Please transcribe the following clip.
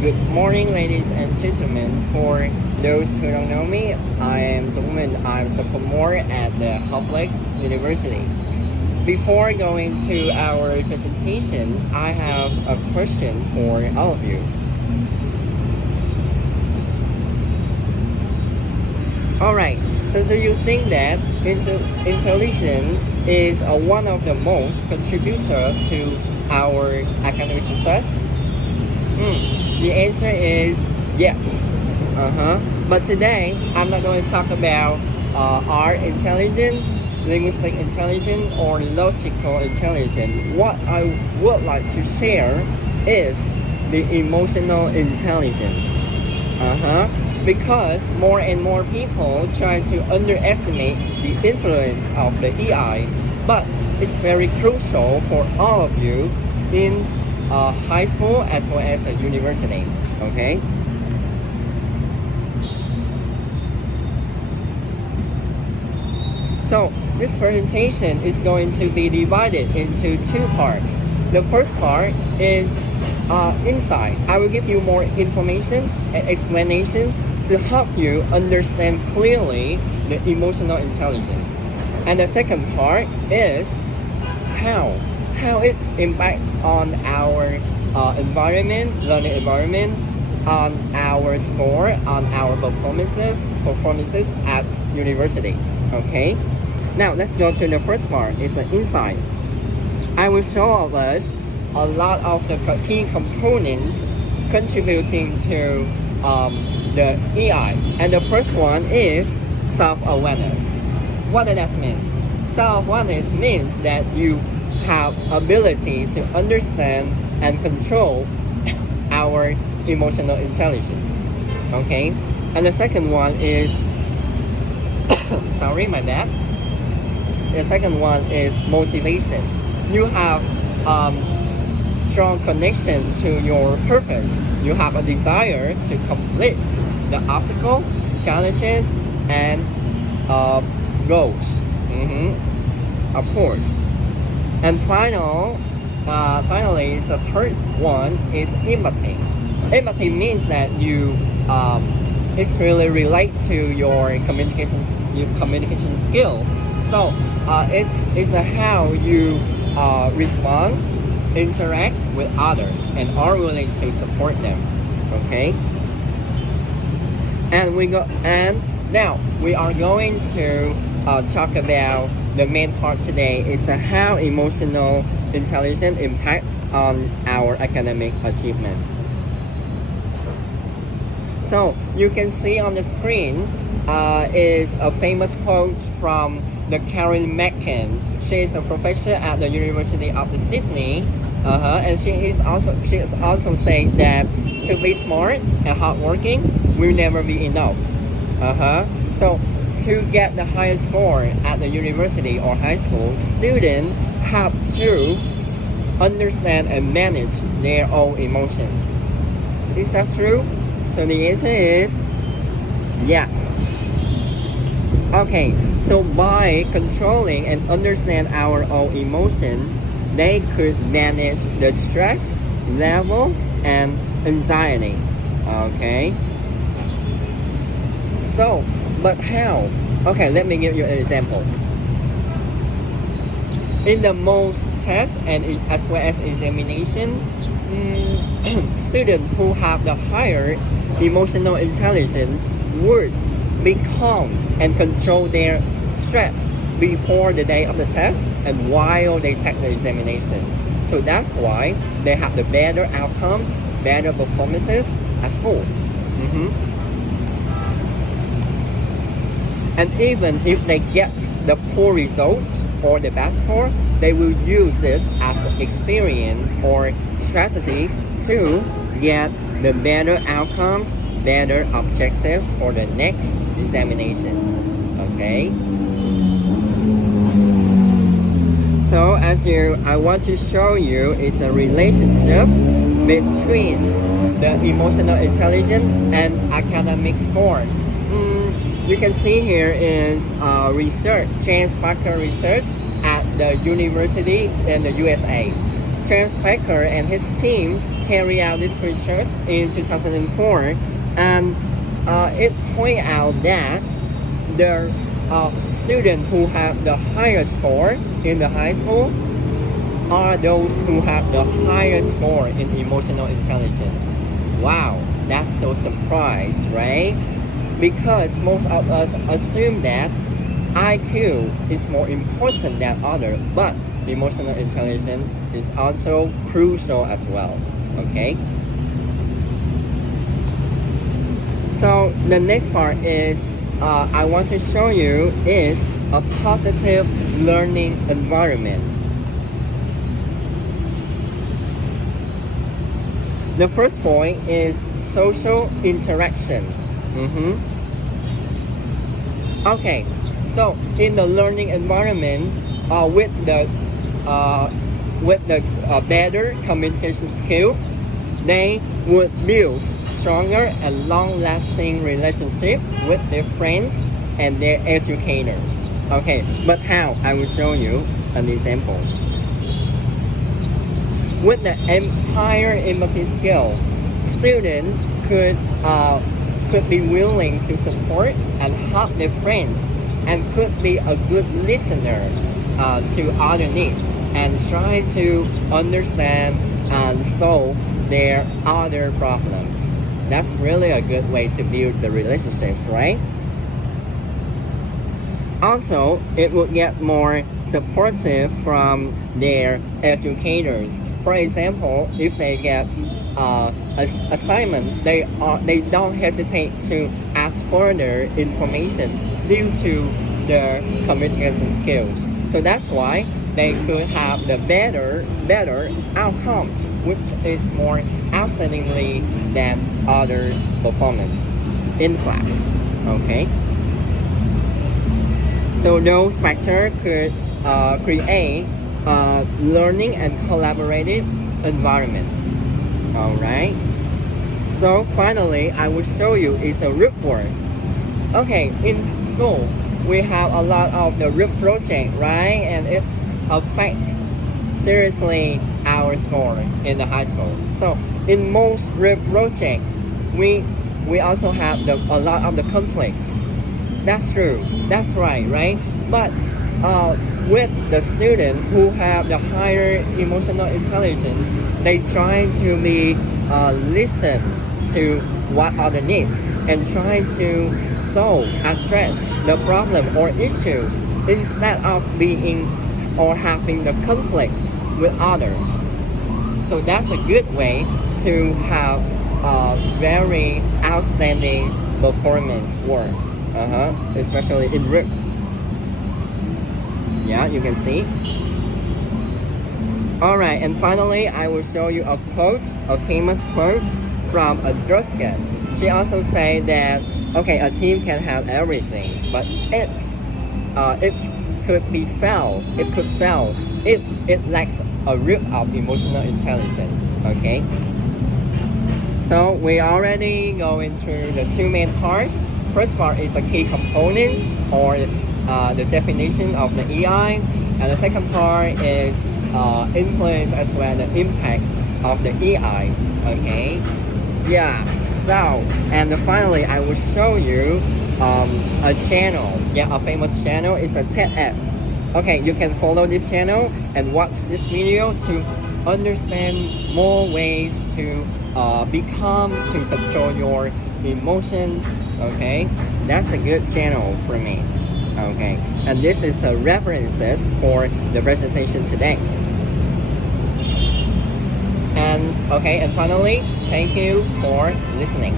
Good morning, ladies and gentlemen. For those who don't know me, I am Tuan Minh. I'm a sophomore at the Public University. Before going to our presentation, I have a question for all of you. Alright, so do you think that intelligence is one of the most contributor to our academic success? The answer is yes. But today, I'm not going to talk about art intelligence, linguistic intelligence, or logical intelligence. What I would like to share is the emotional intelligence. Because more and more people try to underestimate the influence of the EI, but it's very crucial for all of you in high school as well as a university. Okay. So this presentation is going to be divided into two parts. The first part is insight. I will give you more information and explanation to help you understand clearly the emotional intelligence. And the second part is how it impacts on our environment, learning environment, on our score, on our performances at university. Okay. Now let's go to the first part. It's an insight. I will show us a lot of the key components contributing to the EI. And the first one is self-awareness. What does that mean? Self-awareness means that you have ability to understand and control our emotional intelligence. Okay? And the second one is sorry, my bad. The second one is motivation. You have strong connection to your purpose. You have a desire to complete the obstacle, challenges, and goals. Of course. And finally, the third one is empathy. Empathy means that you it's really relate to your communication skill. So it's how you respond, interact with others, and are willing to support them. Okay. And now we are going to talk about the main part today is how emotional intelligence impact on our academic achievement. So you can see on the screen is a famous quote from the Karen McCann. She is a professor at the University of Sydney, and she is also saying that to be smart and hardworking will never be enough. So to get the highest score at the university or high school, students have to understand and manage their own emotion. Is that true? So the answer is yes. Okay, so by controlling and understand our own emotion, they could manage the stress level and anxiety. Okay. So, but how? Okay, let me give you an example. In the most tests and as well as examination, students who have the higher emotional intelligence would be calm and control their stress before the day of the test and while they take the examination. So that's why they have the better outcome, better performances at school. And even if they get the poor result or the bad score, they will use this as experience or strategies to get the better outcomes, better objectives for the next examinations. Okay. So I want to show you is a relationship between the emotional intelligence and academic score. You can see here is research, James Parker research at the university in the USA. James Parker and his team carried out this research in 2004, and it pointed out that the students who have the highest score in the high school are those who have the highest score in emotional intelligence. Wow, that's so surprised, right? Because most of us assume that IQ is more important than other, but emotional intelligence is also crucial as well. Okay. So the next part is I want to show you is a positive learning environment. The first point is social interaction. Okay, so in the learning environment, with the better communication skills, they would build stronger and long-lasting relationship with their friends and their educators. Okay, but how? I will show you an example. With the higher empathy skill, students could be willing to support and help their friends, and could be a good listener to other needs and try to understand and solve their other problems. That's really a good way to build the relationships, right? Also, it would get more supportive from their educators. For example, if they get assignment, they don't hesitate to ask further information due to their communication skills. So that's why they could have the better outcomes, which is more outstandingly than other performance in class. Okay. So those factors could create a learning and collaborative environment. All right. So finally, I will show you is a report. Okay, in school we have a lot of the RIP project, right? And it affects seriously our score in the high school. So in most RIP project, we also have a lot of the conflicts. That's true. That's right? But with the students who have the higher emotional intelligence, they try to listen to what are the needs and try to address the problem or issues instead of being or having the conflict with others. So that's a good way to have a very outstanding performance work, especially in RIP. Yeah, you can see. Alright, and finally, I will show you a quote, a famous quote from a Druska. She also said that, okay, a team can have everything, but it could fail if it lacks a root of emotional intelligence. Okay. So we already go into the two main parts. First part is the key components or the definition of the EI, and the second part is influence as well the impact of the EI. Okay. Yeah. So and finally, I will show you a channel. Yeah, a famous channel is the TED. Okay, you can follow this channel and watch this video to understand more ways to to control your emotions. Okay, that's a good channel for me. Okay, and this is the references for the presentation today. And okay, and finally, thank you for listening.